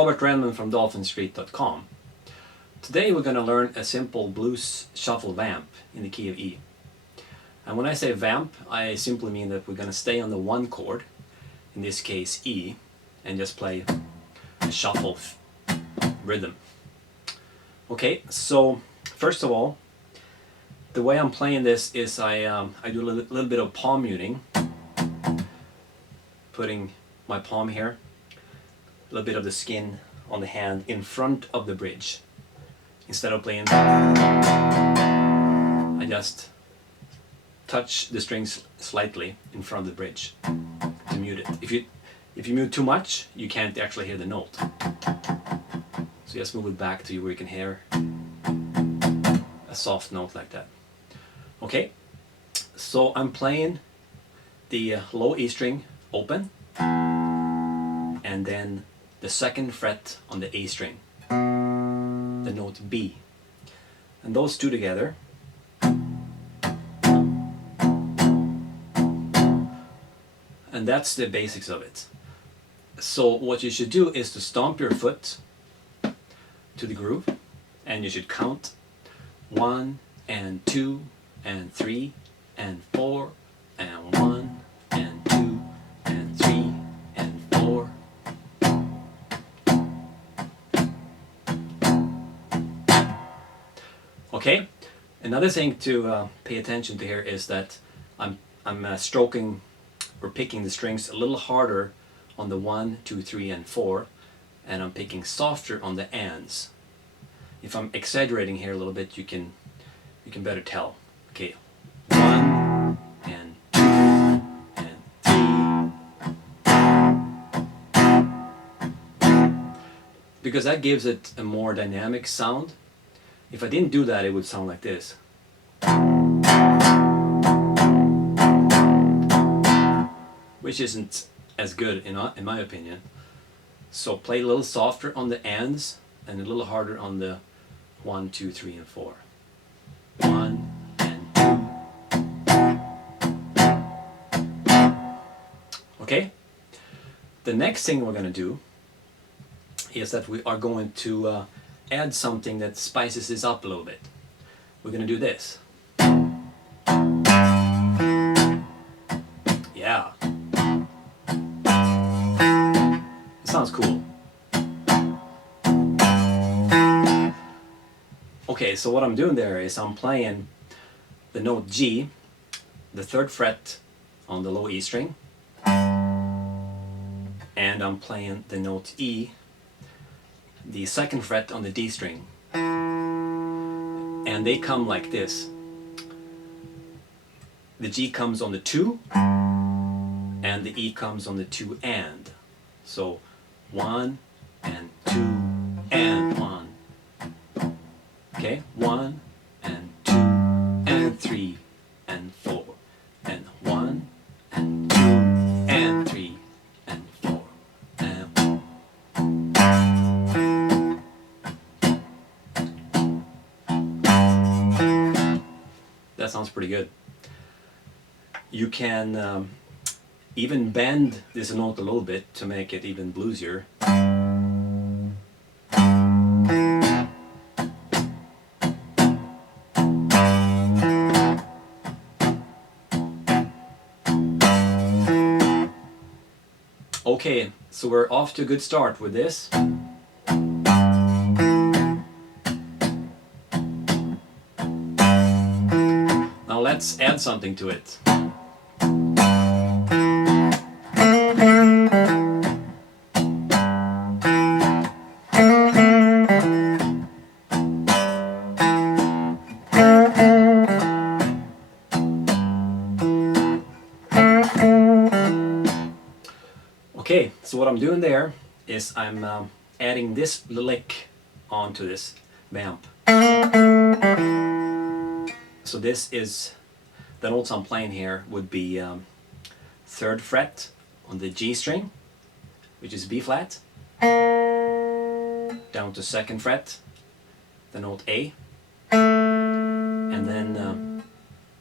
Robert Renman from dolphinstreet.com. Today we're going to learn a simple blues shuffle vamp in the key of E. And when I say vamp, I simply mean that we're going to stay on the one chord, in this case E, and just play a shuffle rhythm. Okay, so first of all, the way I'm playing this is I do a little bit of palm muting, putting my palm here, a little bit of the skin on the hand in front of the bridge. Instead of playing, I just touch the strings slightly in front of the bridge to mute it. If you mute too much, you can't actually hear the note. So just move it back to where you can hear a soft note like that. Okay, so I'm playing the low E string open, and then the second fret on the A string, the note B, and those two together and that's the basics of it. So what you should do is to stomp your foot to the groove, and you should count 1 and 2 and 3 and 4 and 1 and 2 and 3 and 4. Okay, another thing to pay attention to here is that I'm stroking or picking the strings a little harder on the 1, 2, 3 and 4, and I'm picking softer on the ands. If I'm exaggerating here a little bit, you can better tell. Okay, 1 and 2 and 3, because that gives it a more dynamic sound. If I didn't do that, it would sound like this. Which isn't as good in my opinion. So play a little softer on the ands and a little harder on the 1, 2, 3 and 4. 1 and 2. Okay? The next thing we're going to do is that we are going to add something that spices this up a little bit. We're going to do this. Yeah. It sounds cool. Okay, so what I'm doing there is I'm playing the note G, the 3rd fret on the low E string, and I'm playing the note E, the 2nd fret on the D string, and they come like this. The G comes on the 2 and the E comes on the 2 and. So 1 and 2 and 1. Okay, 1 and 2 and 3 and 4 and 1 and 2 and 3 and 4 and 1. That sounds pretty good. You can even bend this note a little bit to make it even bluesier. Okay, so we're off to a good start with this. Now let's add something to it. Okay, so what I'm doing there is I'm adding this lick onto this vamp. So this is, the notes I'm playing here would be 3rd fret on the G string, which is B flat, down to 2nd fret, the note A, and then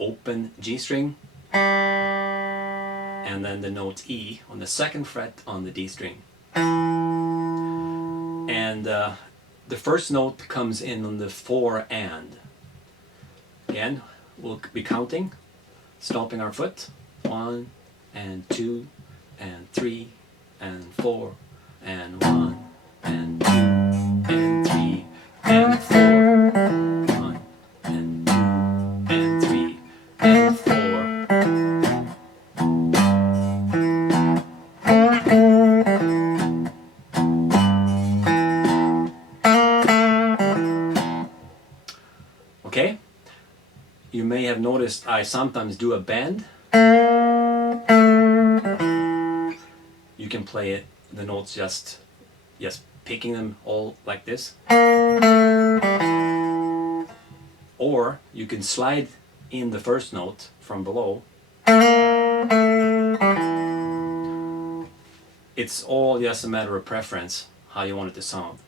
open G string, and then the note E on the 2nd fret on the D string. And the first note comes in on the 4 and. Again, we'll be counting, stomping our foot. 1 and 2 and 3 and 4 and 1 and 2 and 3 and 4. 1 and 2 and 3 and 4. Okay? You may have noticed I sometimes do a bend. You can play it, the notes just picking them all like this. Or you can slide in the first note from below. It's all just a matter of preference, how you want it to sound.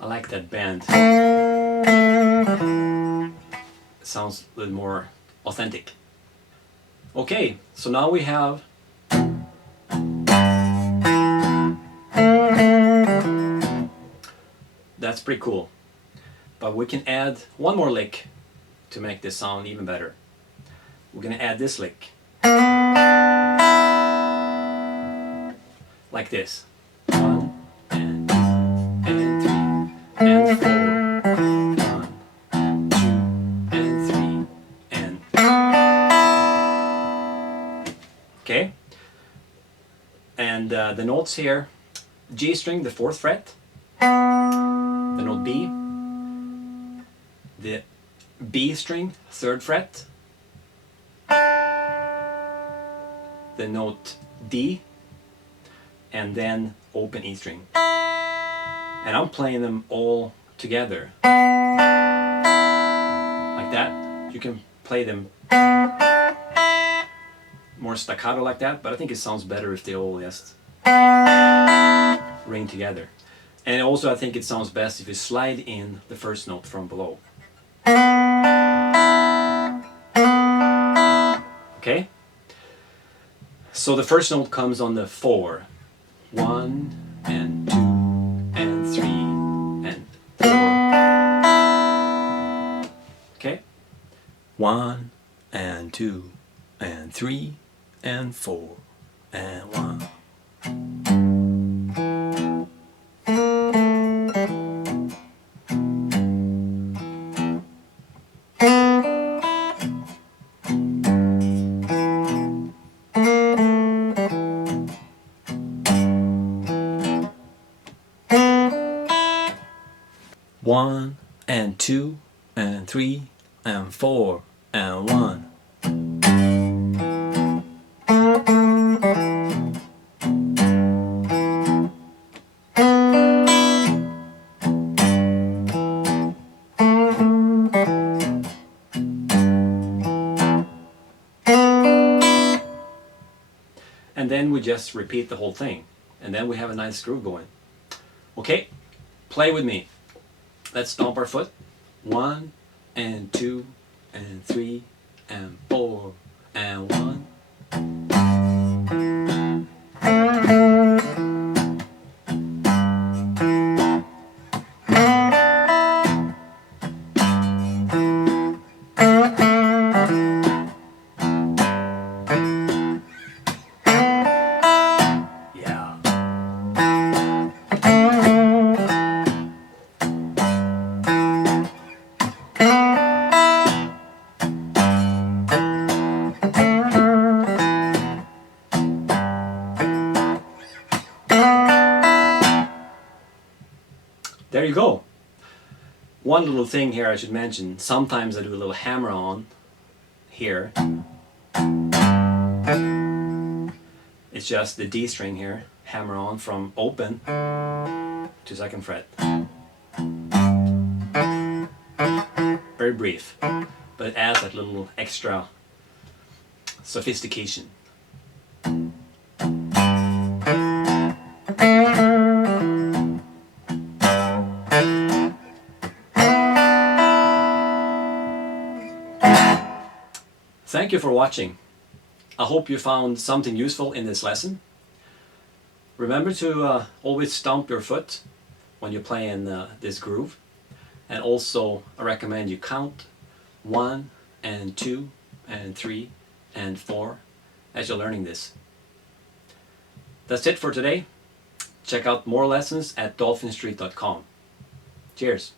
I like that bend. It sounds a little more authentic. Okay, so now we have that's pretty cool. But we can add one more lick to make this sound even better. We're going to add this lick. Like this. 1 and 2 and 3 and 4. 1 2 and 3 and. Okay? And the notes here, G string, the 4th fret, the note B, the B string, 3rd fret, the note D, and then open E string. And I'm playing them all together. Like that. You can play them more staccato like that, but I think it sounds better if they all just ring together. And also I think it sounds best if you slide in the first note from below. Okay? So the first note comes on the 4. 1 and 2 and 3 and 4. Okay? 1 and 2 and 3 and 4 and 1. One and 2 and 3 and 4 and 1. And then we just repeat the whole thing. And then we have a nice groove going. Okay, play with me. Let's stomp our foot. 1 and 2 and 3 and 4 and 1. There you go. One little thing here I should mention, sometimes I do a little hammer on here. It's just the D string here, hammer on from open to 2nd fret. Very brief, but it adds that little extra sophistication. Thank you for watching. I hope you found something useful in this lesson. Remember to always stomp your foot when you play in this groove. And also I recommend you count 1 and 2 and 3 and 4 as you're learning this. That's it for today. Check out more lessons at dolphinstreet.com. Cheers!